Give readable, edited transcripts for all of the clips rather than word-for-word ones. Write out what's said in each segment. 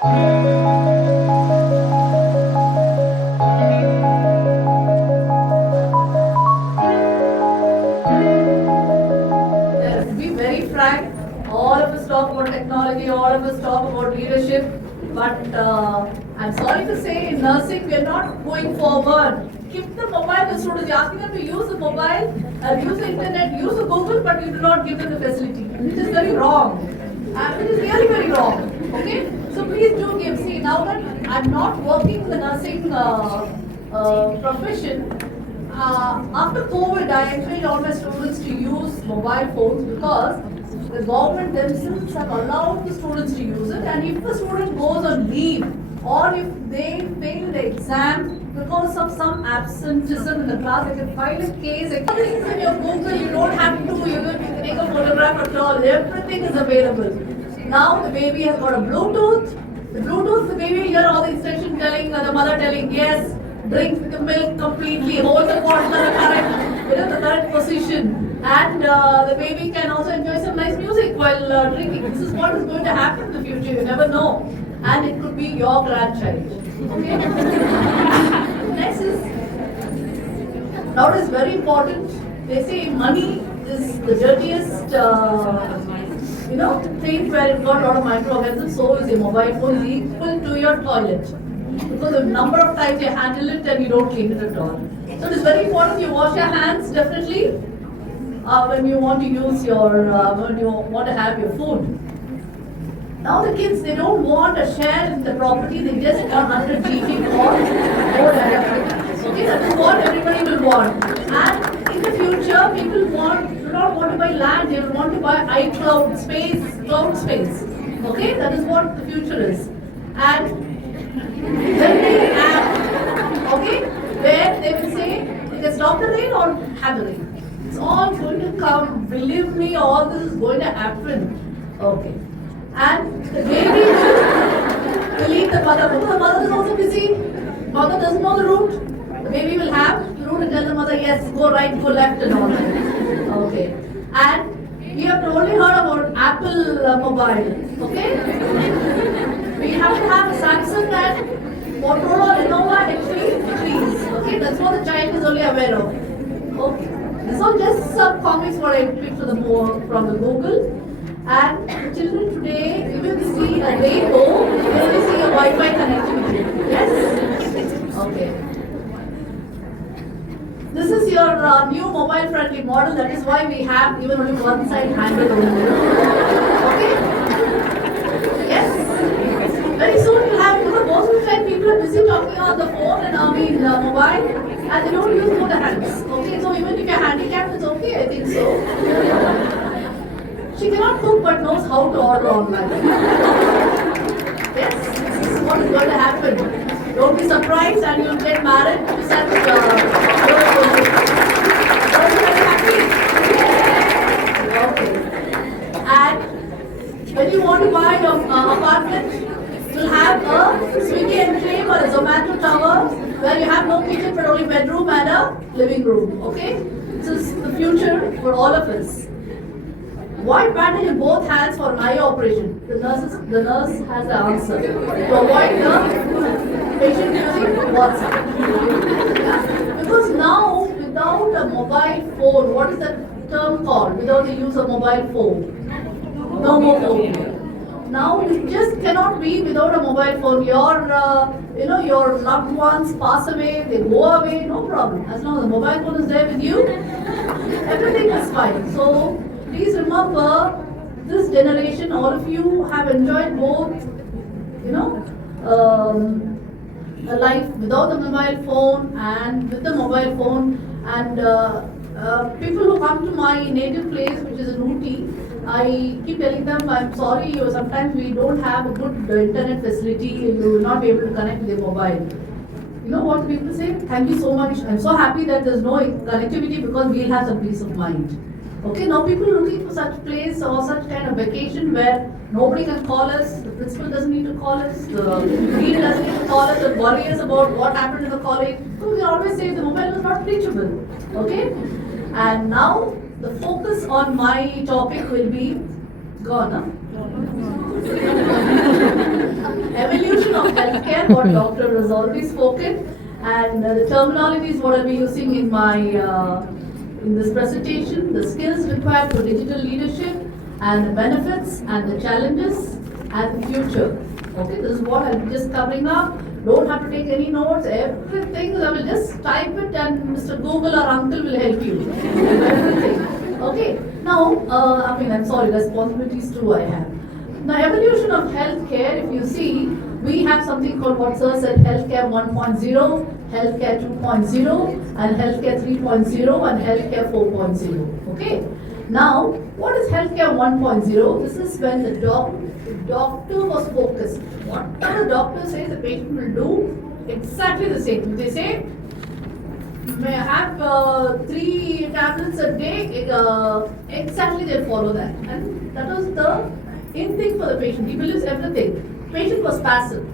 To be very frank, all of us talk about technology, all of us talk about leadership, but I'm sorry to say, in nursing, we're not going forward. Give the mobile to students. You're asking them to use the mobile, use the internet, use the Google, but you do not give them the facility, which is very wrong. Which is really very wrong. Okay? So please do give. See, now that I'm not working in the nursing profession, after COVID, I encourage all my students to use mobile phones because the government themselves have allowed the students to use it, and if the student goes on leave or if they fail the exam because of some absenteeism in the class, they can file a case. Everything is in your Google, you don't have to take a photograph at all, everything is available. Now the baby has got a Bluetooth. The Bluetooth, the baby hear all the instructions telling, the mother telling, yes, drink the milk completely, hold the bottle in the correct position. And the baby can also enjoy some nice music while drinking. This is what is going to happen in the future, you never know. And it could be your grandchild. Okay? Next is, now it is very important. They say money is the dirtiest thing where you've got a lot of microorganisms. So is your mobile phone is equal to your toilet. Because the number of times you handle it and you don't clean it at all. So it is very important you wash your hands definitely when you want to use when you want to have your food. Now the kids, they don't want a share in the property, they just want 100 GB or more directly. Okay, that is what everybody will want. And in the future, people do not want to buy land, they will want to buy iCloud space, cloud space. Okay, that is what the future is. And then we have, okay, where they will say, they can stop the rain or have the rain. It's all going to come, believe me, all this is going to happen. Okay. And the baby will leave the mother, because the mother is also busy. Mother doesn't know the route. The baby will have the route and tell the mother, yes, go right, go left and all that. Okay. And we have only heard about Apple mobile. Okay? We have to have a Samsung and Motorola, Lenovo, HP, please. Okay, that's what the child is only aware of. Okay, this is just some comics what I picked from the Google. And children today, even see a rainbow, they only see a Wi-Fi connectivity. Yes? Okay. This is your new mobile-friendly model. That is why we have even only one side handle only. Okay? Yes? Very soon you'll have, most of the time people are busy talking on the phone and mobile, and they don't use both the hands. Okay, so even if you're handicapped, it's okay, I think so. She cannot cook but knows how to order online. Yes, this is what is going to happen. Don't be surprised and you'll get married to such Don't be very happy. Okay. And when you want to buy an apartment, you'll have a Swiggy enclave or a Zomato tower where you have no kitchen but only bedroom and a living room. Okay? This is the future for all of us. Why bandage in both hands for an eye operation? The nurse has the answer. To avoid the patient using WhatsApp. Because now, without a mobile phone, what is that term called? Without the use of mobile phone. No more phone. Now you just cannot be without a mobile phone. Your loved ones pass away, they go away, no problem. As long as the mobile phone is there with you, everything is fine. So please remember, this generation, all of you have enjoyed both, a life without the mobile phone and with the mobile phone. And people who come to my native place, which is in Ooty, I keep telling them, I'm sorry, sometimes we don't have a good internet facility, you will not be able to connect with your mobile. You know what people say? Thank you so much. I'm so happy that there's no connectivity because we'll have some peace of mind. Okay, now people are looking for such place or such kind of vacation where nobody can call us, the principal doesn't need to call us, the dean doesn't need to call us and worry us about what happened in the college. So we always say the mobile is not reachable. Okay? And now the focus on my topic will be gone. Huh? Evolution of healthcare, what doctor has already spoken, and the terminology is what I'll be using in my in this presentation. The skills required for digital leadership, and the benefits, and the challenges, and the future. Okay, this is what I'll be just covering up. Don't have to take any notes. Everything I will just type it, and Mr. Google or Uncle will help you. Everything. Okay. Now, I'm sorry. Responsibilities too I have. Now, evolution of healthcare, if you see, we have something called what Sir said, healthcare 1.0, healthcare 2.0, and healthcare 3.0, and healthcare 4.0. Okay? Now, what is healthcare 1.0? This is when the doctor was focused. Whatever the doctor says, the patient will do exactly the same. If they say, may I have 3 tablets a day, exactly they'll follow that. And that was the in-thing for the patient. He believes everything. Patient was passive.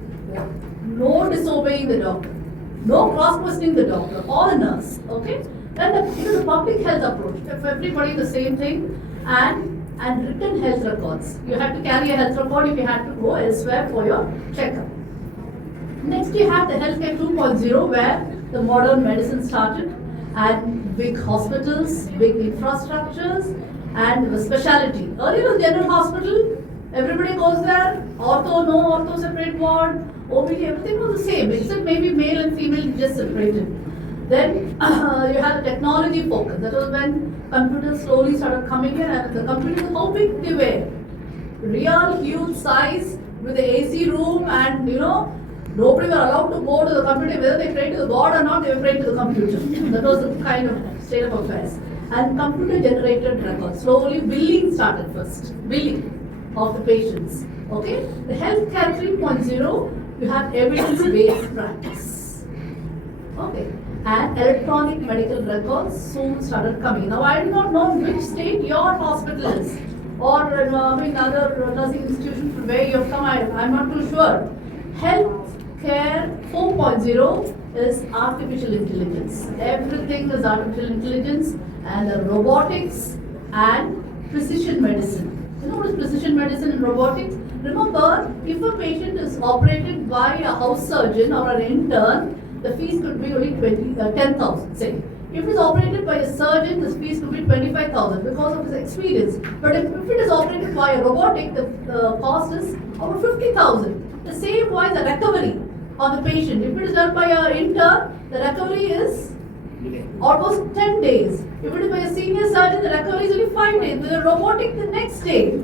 No disobeying the doctor. No cross-questioning the doctor or the nurse. Okay? Then the public health approach. If everybody the same thing, and written health records. You have to carry a health record if you have to go elsewhere for your checkup. Next you have the healthcare 2.0 where the modern medicine started, and big hospitals, big infrastructures, and the specialty. Earlier was general hospital, everybody goes there, ortho, no ortho, separate ward, OBG, everything was the same, except maybe male and female just separated. Then you have the technology focus. That was when computers slowly started coming in, and the computers, how big they were? Real huge size with the AC room, and nobody were allowed to go to the computer, whether they prayed to the God or not, they were praying to the computer. That was the kind of state of affairs. And computer generated records. Slowly billing started first. Billing of the patients. Okay? The healthcare 3.0, you have evidence-based practice. Okay? And electronic medical records soon started coming. Now I do not know which state your hospital is, or other nursing institution from where you have come. I'm not too sure. Healthcare 4.0 is artificial intelligence. Everything is artificial intelligence, and the robotics and precision medicine. You know what is precision medicine and robotics? Remember, if a patient is operated by a house surgeon or an intern, the fees could be only 10,000, say. If it is operated by a surgeon, the fees could be 25,000 because of his experience. But if it is operated by a robotic, the cost is over 50,000. The same wise the recovery on the patient. If it is done by an intern, the recovery is almost 10 days. If it is by a senior surgeon, the recovery is only 5 days. With a robotic, the next day.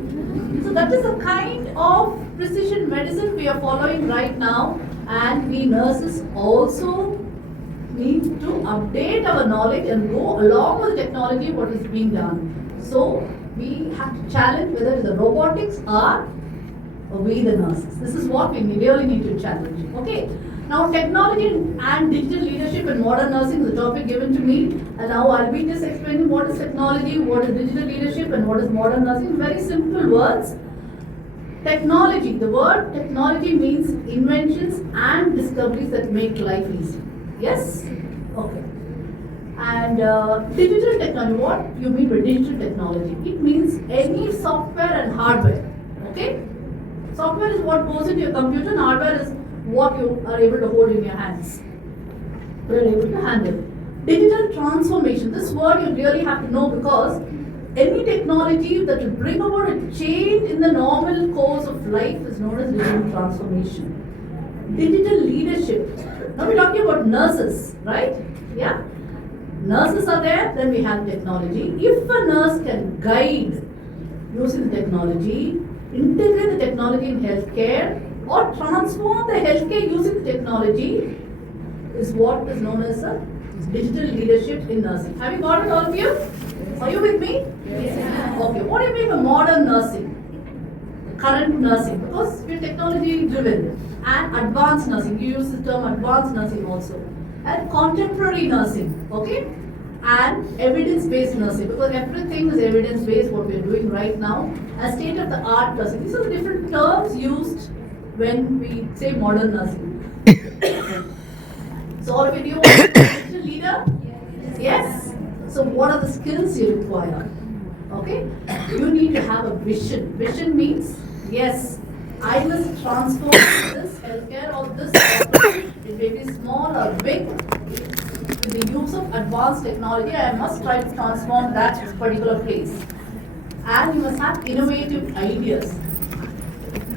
So that is the kind of precision medicine we are following right now, and we nurses also need to update our knowledge and go along with the technology what is being done. So we have to challenge whether it's the robotics or we the nurses. This is what we really need to challenge. Okay. Now technology and digital leadership in modern nursing is the topic given to me, and now I'll be just explaining what is technology, what is digital leadership, and what is modern nursing. Very simple words. Technology. The word technology means inventions and discoveries that make life easy. Yes? Okay. And digital technology, what you mean by digital technology? It means any software and hardware. Okay? Software is what goes into your computer, and hardware is what you are able to hold in your hands. You are able to handle. Digital transformation. This word you really have to know, because any technology that will bring about a change in the normal course of life is known as digital transformation. Digital leadership. Now we're talking about nurses, right? Yeah? Nurses are there, then we have technology. If a nurse can guide using technology, integrate the technology in healthcare, or transform the healthcare using the technology, is what is known as a digital leadership in nursing. Have you got it, all of you? Are you with me? Yes. Okay. What do you mean by modern nursing? Current nursing, because we're technology driven, and advanced nursing. You use the term advanced nursing also, and contemporary nursing. Okay. And evidence-based nursing, because everything is evidence-based. What we're doing right now, and state-of-the-art nursing. These are the different terms used when we say modern nursing. So all of you, do you want to be a digital leader? Yes. So what are the skills you require? Okay. You need to have a vision. Vision means, yes, I must transform this healthcare or this hospital, it may be small or big, with the use of advanced technology. I must try to transform that particular place. And you must have innovative ideas.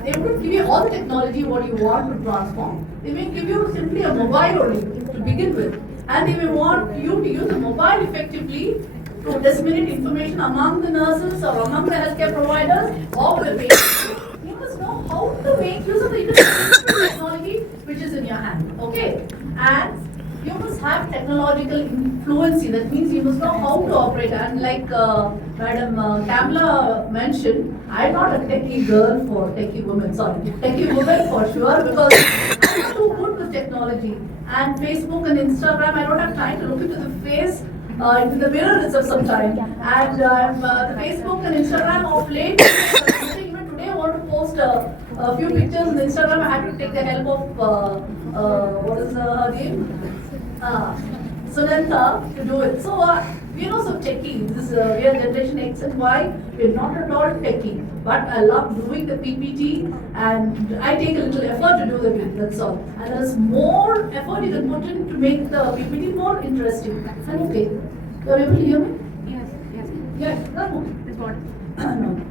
They wouldn't give you all the technology what you want to transform. They may give you simply a mobile only to begin with. And they may want you to use the mobile effectively to disseminate information among the nurses or among the healthcare providers or the patients. You must know how to make use of the technology which is in your hand. Okay? And you must have technological fluency. That means you must know how to operate. And like Madam Kamla mentioned, I'm not a techie girl for techie women. Sorry, techie woman for sure, because I'm too good with technology. And Facebook and Instagram, I don't have time to look into the face, into the mirror itself sometime. And the Facebook and Instagram of late, even today I want to post a few pictures on Instagram. I had to take the help of, what is her name? Sunanta to do it. So, we're also techie. We are generation X and Y. We're not at all techie. But I love doing the PPT and I take a little effort to do the PPT. That's all. And there's more effort you can put in to make the PPT more interesting. I'm okay. You're able to hear me? Yes, yes. Yes, that's okay. It's what? No.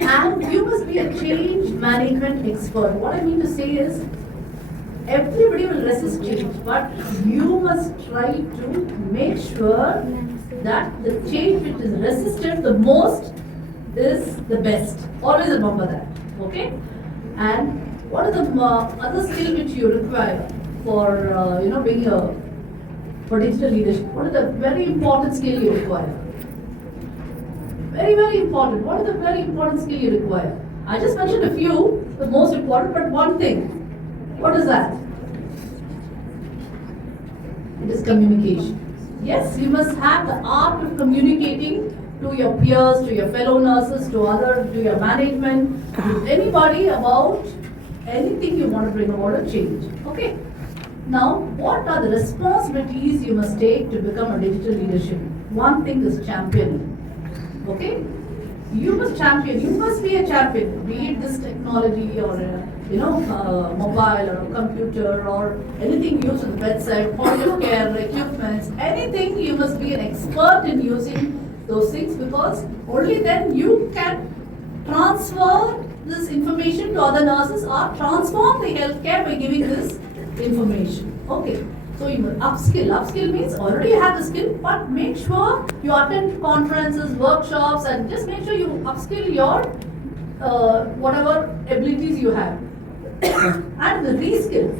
And you must be a change management expert. What I mean to say is, everybody will resist change, but you must try to make sure that the change which is resisted the most is the best. Always remember that. Okay? And what is the other skill which you require for being for digital leadership? What is the very important skill you require? Very, very important. What is the very important skill you require? I just mentioned a few, the most important, but one thing. What is that? It is communication. Yes, you must have the art of communicating to your peers, to your fellow nurses, to your management, to anybody about anything you want to bring about a change. Okay. Now, what are the responsibilities you must take to become a digital leadership? One thing is championing. Okay? You must champion. You must be a champion. Be it this technology or mobile or a computer or anything used at the bedside, point of care, equipments, anything. You must be an expert in using those things, because only then you can transfer this information to other nurses or transform the healthcare by giving this information. Okay. So you must upskill. Upskill means already you have the skill, but make sure you attend conferences, workshops, and just make sure you upskill your whatever abilities you have. And the reskill.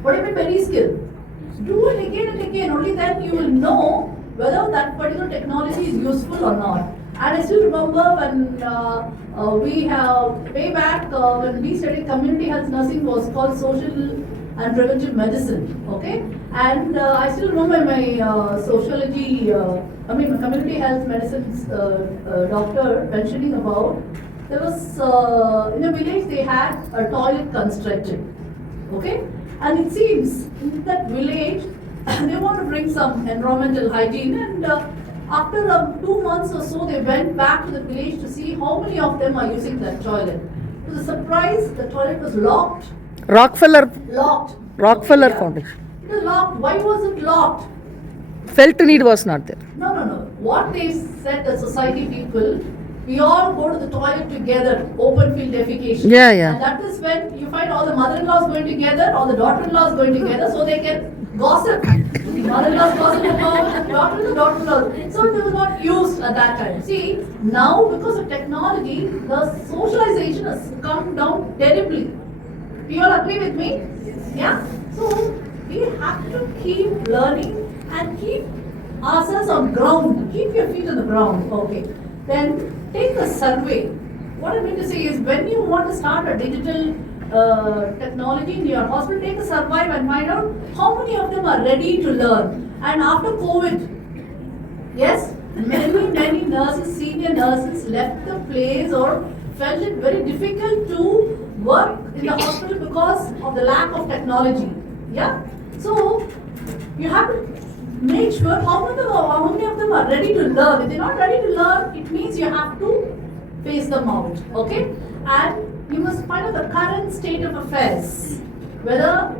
What do you mean by reskill? Do it again and again. Only then you will know whether that particular technology is useful or not. And I still remember when we have way back when we studied community health nursing, was called social and preventive medicine. Okay, and I still remember my my community health medicine doctor mentioning about, there was in a village they had a toilet constructed. Okay, and it seems in that village they want to bring some environmental hygiene, and after 2 months or so they went back to the village to see how many of them are using that toilet. To the surprise, the toilet was locked. Locked. Rockefeller Yeah. Foundation. It was locked. Why was it locked? Felt need was not there. No. What they said, the society people, we all go to the toilet together, open field defecation. Yeah. And that is when you find all the mother-in-laws going together, all the daughter-in-laws going together, so they can gossip. The mother-in-laws gossip about the daughter-in-law. So it was not used at that time. See, now because of technology, the socialization has come down terribly. Do you all agree with me? Yeah? So we have to keep learning and keep ourselves on ground. Keep your feet on the ground. Okay. Then take a survey. What I mean to say is, when you want to start a digital technology in your hospital, take a survey and find out how many of them are ready to learn. And after COVID, yes, many nurses, senior nurses left the place or felt it very difficult to work in the hospital because of the lack of technology. Yeah? So you have to make sure how many of them are ready to learn. If they're not ready to learn, it means you have to phase them out. Okay? And you must find out the current state of affairs, whether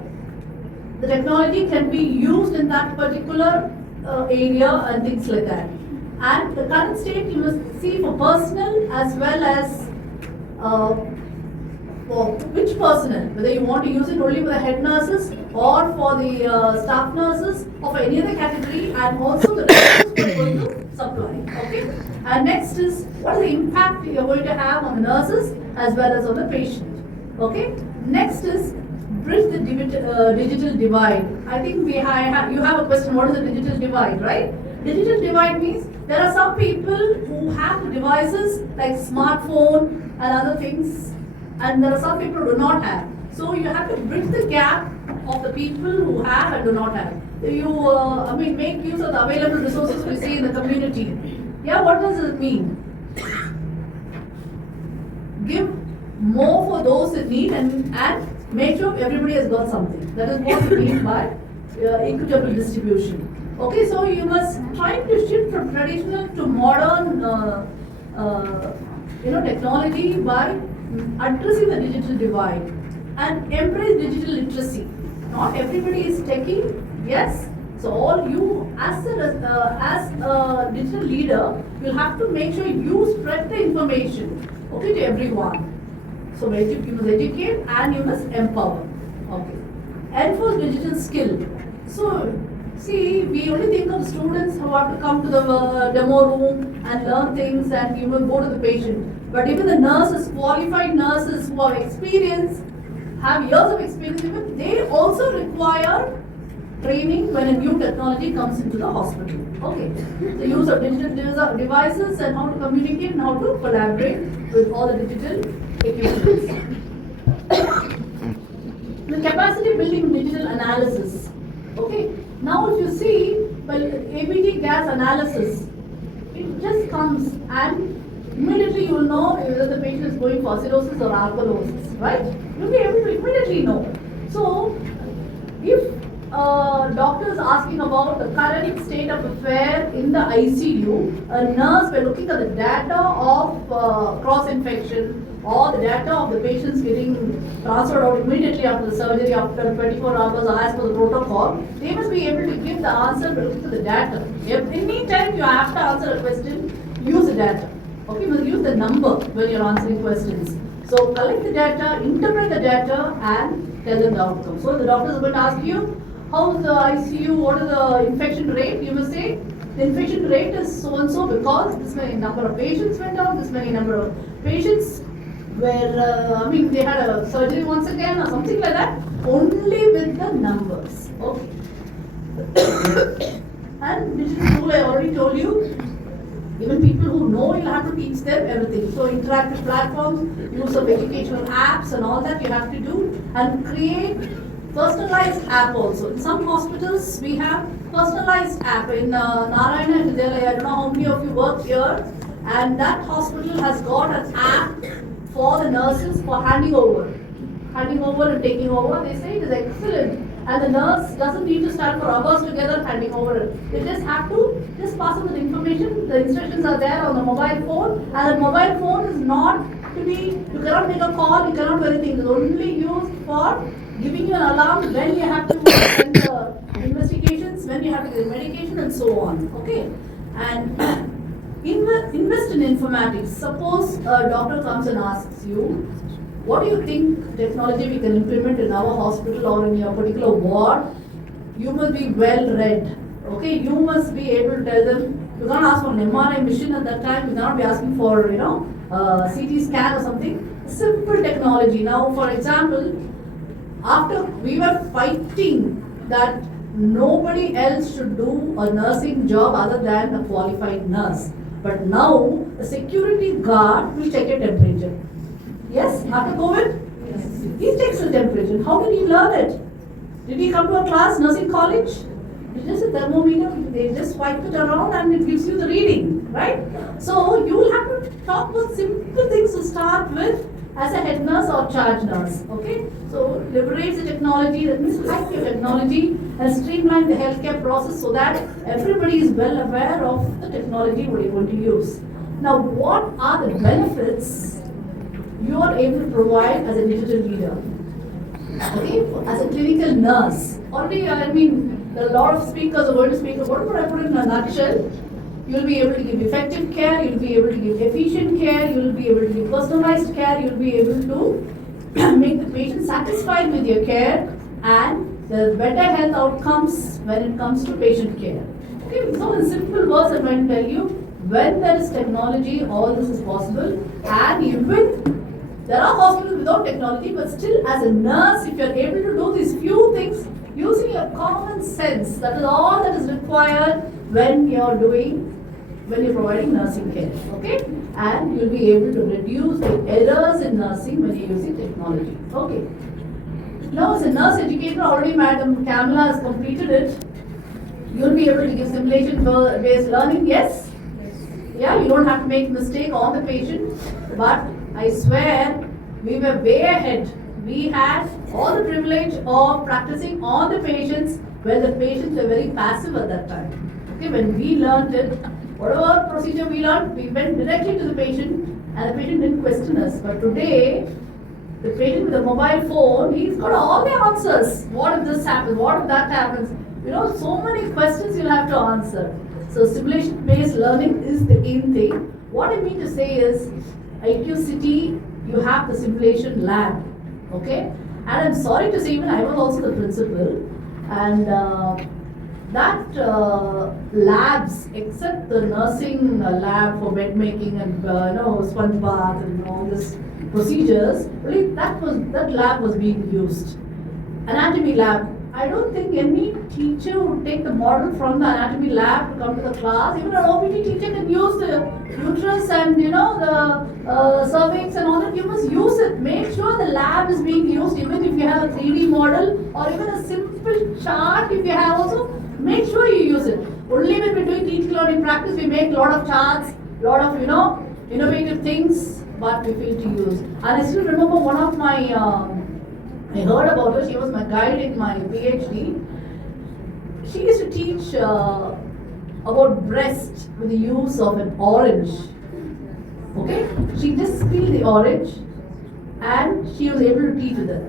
the technology can be used in that particular area and things like that. And the current state you must see for personal as well as for which personnel, whether you want to use it only for the head nurses or for the staff nurses or for any other category, and also the resources we are going to supply. Okay. And next is what is the impact you are going to have on the nurses as well as on the patient. Okay. Next is bridge the digital divide. I think you have a question. What is the digital divide, right? Digital divide means there are some people who have the devices like smartphone and other things, and there are some people who do not have. So you have to bridge the gap of the people who have and do not have. You, make use of the available resources we see in the community. Yeah, what does it mean? Give more for those in need and make sure everybody has got something. That is what we mean by equitable distribution. Okay, so you must try to shift from traditional to modern technology by addressing the digital divide and embrace digital literacy. Not everybody is techie, yes. So all you as a digital leader, you'll have to make sure you spread the information, okay, to everyone. So you must educate and you must empower. Okay. Enforce digital skill. So see, we only think of students who have to come to the demo room and learn things and go to the patient. But even the nurses, qualified nurses who have experience, have years of experience, even they also require training when a new technology comes into the hospital. Okay. The use of digital devices and how to communicate and how to collaborate with all the digital equipment. The capacity building digital analysis. Okay. Now if you see, ABT gas analysis, it just comes and immediately you will know whether the patient is going for acidosis or alkalosis, right? You'll be able to immediately know. So if doctor is asking about the current state of affair in the ICU, a nurse, by looking at the data of cross-infection or the data of the patients getting transferred out immediately after the surgery, after 24 hours or as per the protocol, they must be able to give the answer by looking at the data. If any time you have to answer a question, use the data. Okay, you must use the number when you're answering questions. So collect the data, interpret the data, and tell them the outcome. So the doctor is going to ask you, how is the ICU, what is the infection rate? You must say, the infection rate is so and so because this many number of patients went down, this many number of patients were, they had a surgery once again or something like that, only with the numbers. Okay. And digital tool, I already told you, even people who know, you'll have to teach them everything. So interactive platforms, use of educational apps and all that you have to do, and create personalized app also. In some hospitals, we have personalized app. In Narayana and Vidyalaya, I don't know how many of you work here, and that hospital has got an app for the nurses for handing over and taking over. They say it is excellent, and the nurse doesn't need to stand for hours together handing over it. They just have to just pass on the information. The instructions are there on the mobile phone, and the mobile phone is not to be, you cannot make a call, you cannot do anything. It is only used for giving you an alarm when you have to send the investigations, when you have to get medication, and so on. Okay, and invest in informatics. Suppose a doctor comes and asks you, what do you think technology we can implement in our hospital or in your particular ward? You must be well read. Okay, you must be able to tell them. You can't ask for an MRI machine at that time. You cannot be asking for CT scan or something. Simple technology. Now, for example, after we were fighting that nobody else should do a nursing job other than a qualified nurse. But now, a security guard will check your temperature. Yes, after COVID? Yes. He checks the temperature. How did he learn it? Did he come to a class, nursing college? It's just a thermometer, they just swipe it around and it gives you the reading, right? So you will have to talk about simple things to start with as a head nurse or charge nurse, okay? So leverage the technology, that means hack your technology and streamline the healthcare process so that everybody is well aware of the technology what you're going to use. Now, what are the benefits you are able to provide as a digital leader. Okay, as a clinical nurse. Already, I mean, there are a lot of speakers are going to speak about it, but I put it in a nutshell. You'll be able to give effective care, you'll be able to give efficient care, you'll be able to give personalized care, you'll be able to make the patient satisfied with your care, and there's better health outcomes when it comes to patient care. Okay, so in simple words, I'm going to tell you, when there is technology, all this is possible, and even there are hospitals without technology, but still, as a nurse, if you're able to do these few things using your common sense, that is all that is required when you're providing nursing care. Okay, and you'll be able to reduce the errors in nursing when you're using technology. Okay. Now, as a nurse educator, already Madam Kamala has completed it. You'll be able to give simulation-based learning. Yes. Yeah, you don't have to make mistake on the patient, but I swear we were way ahead. We had all the privilege of practicing on the patients when the patients were very passive at that time. Okay, when we learned it, whatever procedure we learned, we went directly to the patient and the patient didn't question us. But today, the patient with a mobile phone, he's got all the answers. What if this happens? What if that happens? You know, so many questions you'll have to answer. So simulation-based learning is the in thing. What I mean to say is, IQ City, you have the simulation lab, okay? And I'm sorry to say, even I was also the principal, and that labs, except the nursing lab for bed making and sponge bath and all this procedures, really that lab was being used. Anatomy lab. I don't think any teacher would take the model from the anatomy lab to come to the class. Even an OPT teacher can use the uterus and the cervix and all that. You must use it. Make sure the lab is being used, even if you have a 3D model or even a simple chart. If you have also, make sure you use it. Only when we're doing teaching learning practice, we make a lot of charts, lot of innovative things, but we fail to use. And I still remember one of my. I heard about her, she was my guide in my PhD. She used to teach about breast with the use of an orange. Okay? She just peeled the orange and she was able to teach with it.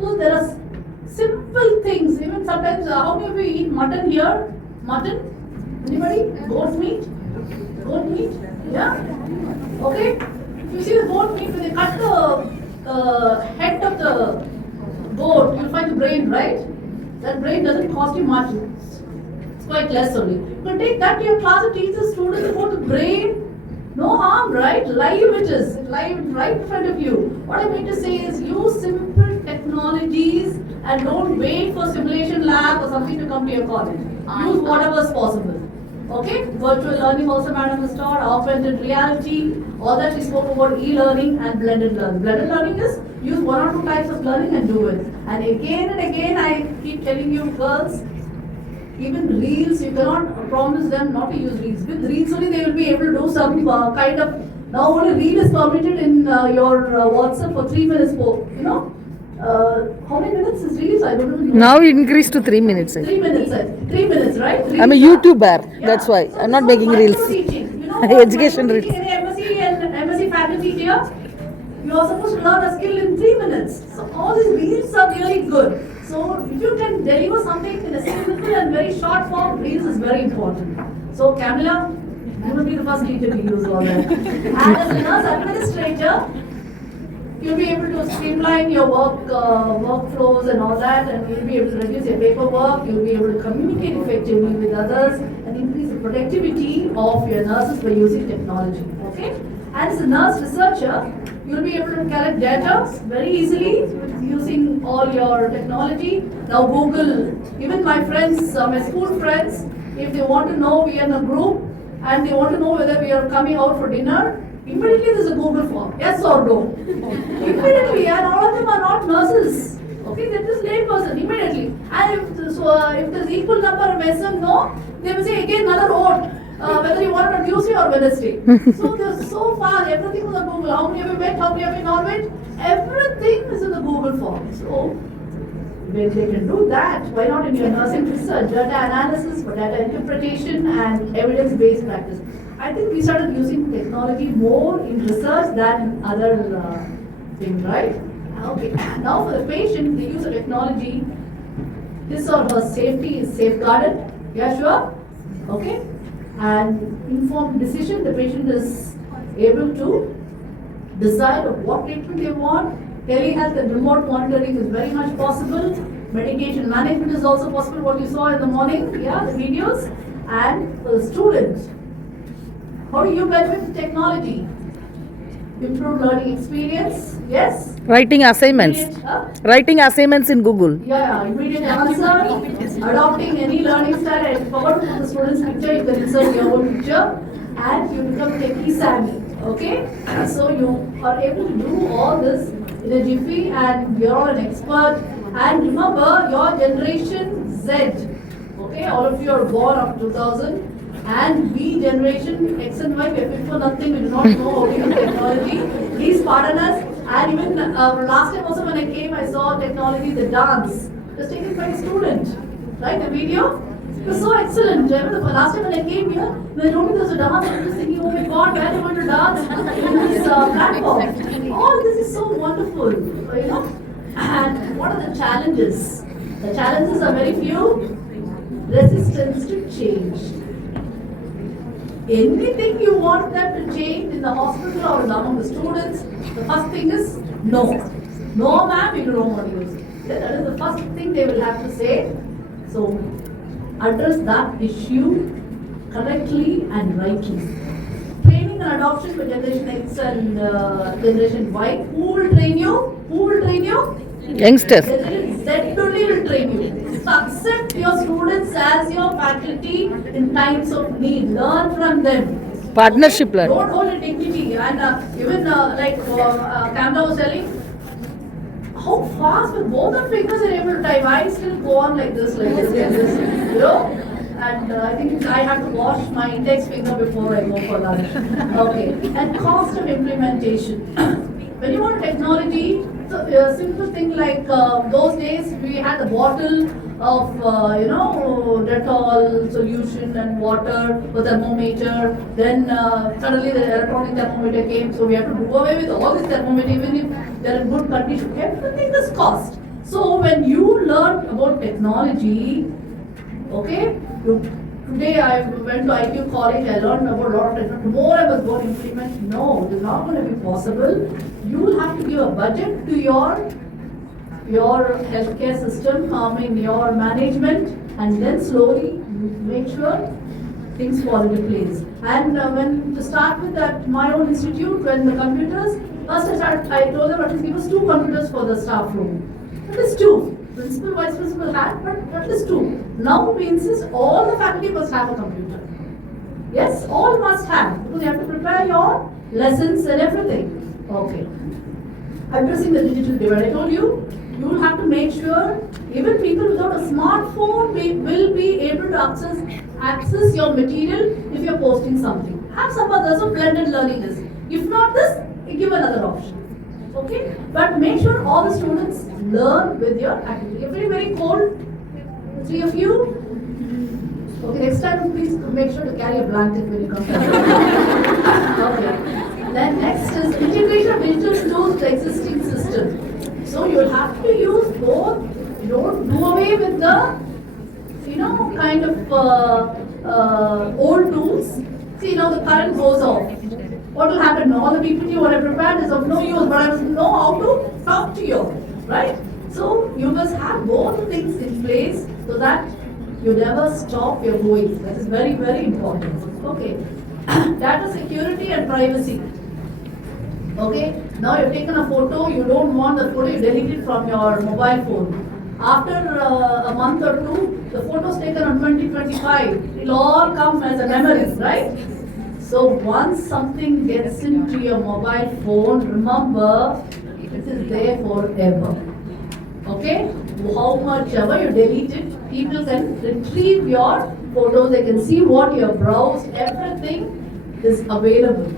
So there are simple things. Even sometimes, how many of you eat mutton here? Mutton? Anybody? Goat meat? Goat meat? Yeah? Okay? You see the goat meat, when they cut the head of the goat, you'll find the brain, right? That brain doesn't cost you much. It's quite less only. You can take that to your class and teach the students about the brain. No harm, right? Live it is. Live right in front of you. What I mean to say is, use simple technologies and don't wait for simulation lab or something to come to your college. Use whatever is possible. Okay? Virtual learning also Madam has taught, augmented reality, all that we spoke about, e-learning and blended learning. Blended learning is use one or two types of learning and do it. And again I keep telling you girls, even reels, you cannot promise them not to use reels. With reels only they will be able to do some kind of, now only reel is permitted in your WhatsApp for 3 minutes how many minutes is reels? I don't know. Now it increased to 3 minutes. 3 minutes, 3 minutes, right? I'm a YouTuber, that's why. So I'm not making reels. Education reels. Any MSc faculty here, you are supposed to learn a skill in 3 minutes. So all these reels are really good. So if you can deliver something in a simple and very short form, reels is very important. So Kamala, you will be the first teacher to use all that. And as a nurse administrator, you'll be able to streamline your workflows and all that, and you'll be able to reduce your paperwork, you'll be able to communicate effectively with others and increase the productivity of your nurses by using technology. Okay? And as a nurse researcher, you'll be able to collect data very easily using all your technology. Now Google, even my friends, my school friends, if they want to know, we are in a group and they want to know whether we are coming out for dinner, immediately there's a Google form, yes or no. Immediately, and all of them are not nurses. Okay, they're just lay person, immediately. And if there's equal number of yes and no, they will say again another vote, whether you want it on Tuesday or Wednesday. So they're so far, everything is on Google. How many have you met, how many have you not met? Everything is in the Google form. So when they can do that, why not in your nursing research, data analysis for data interpretation and evidence-based practice? I think we started using technology more in research than in other things, right? Okay. Now for the patient, the use of technology, his or her safety is safeguarded. Yeah, sure. Okay. And informed decision, the patient is able to decide of what treatment they want. Telehealth and remote monitoring is very much possible. Medication management is also possible, what you saw in the morning, yeah, the videos. And for the students, how do you benefit from technology? Improved learning experience, yes? Writing assignments. Immediate, huh? Writing assignments in Google. Yeah, immediate answer, adopting any learning style. I forgot to put the student's picture, you can insert your own picture, and you become techie savvy. Okay? So you are able to do all this in a jiffy, and you're all an expert. And remember, your generation Z, okay? All of you are born after 2000. And we generation X and Y, we are fit for nothing, we do not know how to use technology. Please pardon us. And even last time also when I came, I saw technology, the dance was taken by a student, right? The video it was so excellent. I remember the last time when I came here, when they told me there was a dance, I was just thinking, oh my God, where am I going to dance in this platform? All this is so wonderful, you know. And what are the challenges? The challenges are very few. Resistance to change. Anything you want them to change in the hospital or among the students, the first thing is no. No, ma'am, you don't want to use it. That is the first thing they will have to say. So, address that issue correctly and rightly. Training and adoption for Generation X and Generation Y. Who will train you? Who will train you? Youngsters. Z only will train you. So accept your students as your faculty in times of need. Learn from them. Partnership learning. Don't hold a dignity. And even like Kamla was telling, how fast with both the fingers are able to type. I still go on like this, like this, you know. And I think I have to wash my index finger before I go for lunch. Okay. And cost of implementation. When you want technology, so a simple thing like those days we had a bottle of Dettol solution and water, a thermometer. Then suddenly the electronic thermometer came, so we have to do away with all this thermometer, even if they're in good condition. Everything is cost. So when you learn about technology, okay, today I went to IQ college, I learned about a lot of technology. Tomorrow I was going to implement. No, it is not going to be possible. You will have to give a budget to your healthcare system, your management, and then slowly make sure things fall into place. And when to start with at my own institute, when the computers, first I told them at least give us 2 computers for the staff room. At least 2. Principal, vice principal had, but at least 2. Now we insist all the faculty must have a computer. Yes, all must have, because you have to prepare your lessons and everything. Okay. Addressing the digital divide. I told you, you will have to make sure even people without a smartphone will be able to access your material if you're posting something. Have some others of blended learning this. If not this, give another option. Okay? But make sure all the students learn with your activity. You're very cold. The 3 of you. Okay, next time please make sure to carry a blanket when you come. Okay. Then next is integration of digital tools to the existing system. So you'll have to use both. You don't do away with the, kind of old tools. See, now the current goes off. What will happen? All the PPT what I prepared is of no use, but I must know how to talk to you, right? So you must have both things in place so that you never stop your going. That is very, very important. Okay. Data security and privacy. Okay. Now you've taken a photo, you don't want the photo, you delete it from your mobile phone. After a month or 2, the photos taken on 2025, it'll all come as a memory, right? So once something gets into your mobile phone, remember, it is there forever. Okay? How much ever you delete it, people can retrieve your photos, they can see what you have browsed, everything is available.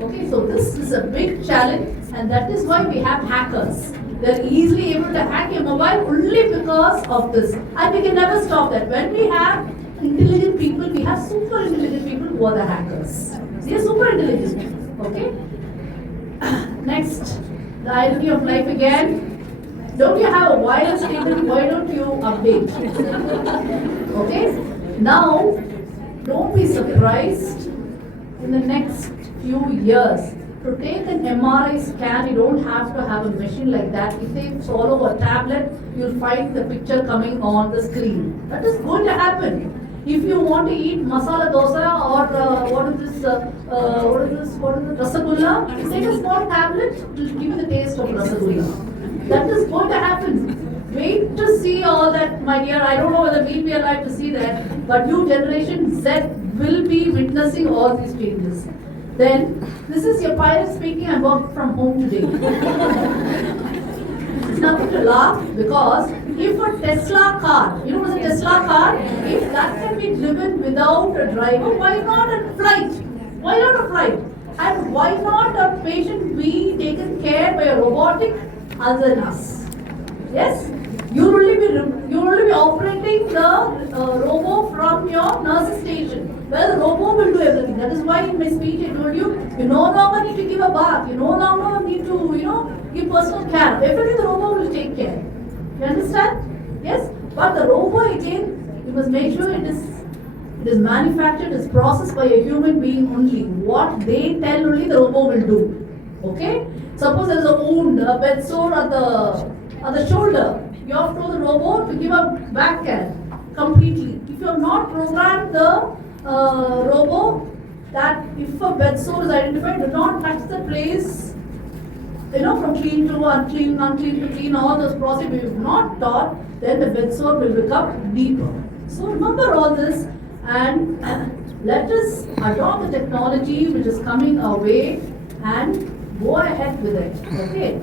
Okay, so this is a big challenge, and that is why we have hackers. They're easily able to hack your mobile only because of this. And we can never stop that. When we have intelligent people, we have super intelligent people who are the hackers. They are super intelligent. Okay? Next, the irony of life again. Don't you have a wireless statement? Why don't you update? Okay? Now, don't be surprised in the next few years. To take an MRI scan, you don't have to have a machine like that. If they follow a tablet, you'll find the picture coming on the screen. That is going to happen. If you want to eat masala dosa or what is this, rasagulla, you take a small tablet, it will give you the taste of rasagulla. That is going to happen. Wait to see all that, my dear. I don't know whether we'll be alive to see that, but you generation Z will be witnessing all these changes. Then, this is your pilot speaking. I work from home today. It's nothing to laugh because if a Tesla car, you know what's a Tesla car? If that can be driven without a driver, why not a flight? Why not a flight? And why not a patient be taken care by a robotic other than us? Yes? You will only be operating the robo from your nurse's station. Well, the robo will do everything. That is why in my speech I told you, you no longer need to give a bath. You no longer need to, give personal care. Everything the robo will take care. You understand? Yes? But the robo again, you must make sure it is manufactured, it is processed by a human being only. What they tell only the robo will do. Okay? Suppose there is a wound, a bed sore at the shoulder. You have told the robot to give a back care completely. If you have not programmed the robot that if a bed sore is identified, do not touch the place, from clean to unclean, unclean to clean, all those processes. If you have not taught, then the bed sore will become deeper. So remember all this and let us adopt the technology which is coming our way and go ahead with it. Okay?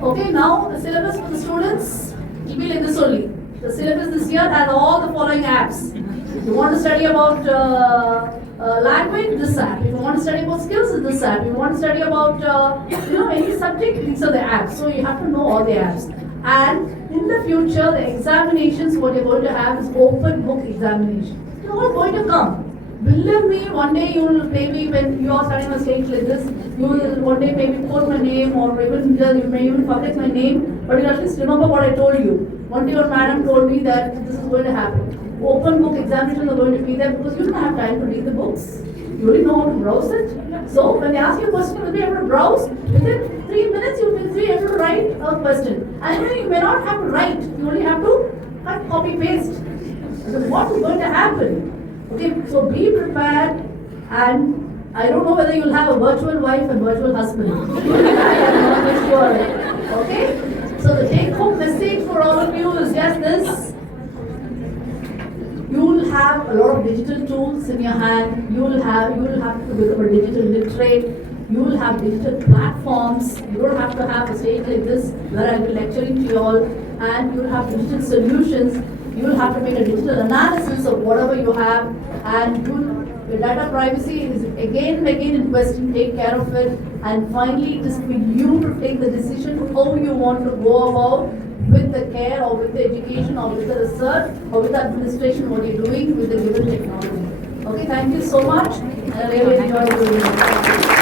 Okay, now the syllabus for the students will be like this only. The syllabus this year has all the following apps. If you want to study about language, this app. If you want to study about skills, this app. If you want to study about any subject, these are the apps. So you have to know all the apps. And in the future, the examinations, what you're going to have is open book examination. They're all going to come. Believe me, one day you will maybe when you are studying a stage like this, you will one day maybe quote my name or even you may even publish my name, but you at least remember what I told you. One day your madam told me that this is going to happen. Open book examinations are going to be there because you don't have time to read the books. You only know how to browse it. So when they ask you a question, you will be able to browse. Within 3 minutes, you will be able to write a question. And you may not have to write. You only have to cut, copy, paste. So what is going to happen? Okay, so be prepared, and I don't know whether you'll have a virtual wife and virtual husband. I am not sure. Okay? So the take-home message for all of you is just this. You will have a lot of digital tools in your hand. You will have to become a digital literate. You will have digital platforms. You don't have to have a stage like this where I'll be lecturing to you all, and you will have digital solutions. You will have to make a digital analysis of whatever you have, and the data privacy is again and again in question. Take care of it, and finally, it is for you to take the decision how you want to go about with the care or with the education or with the research or with the administration, what you're doing with the given technology. Okay, thank you so much. I really enjoyed doing it.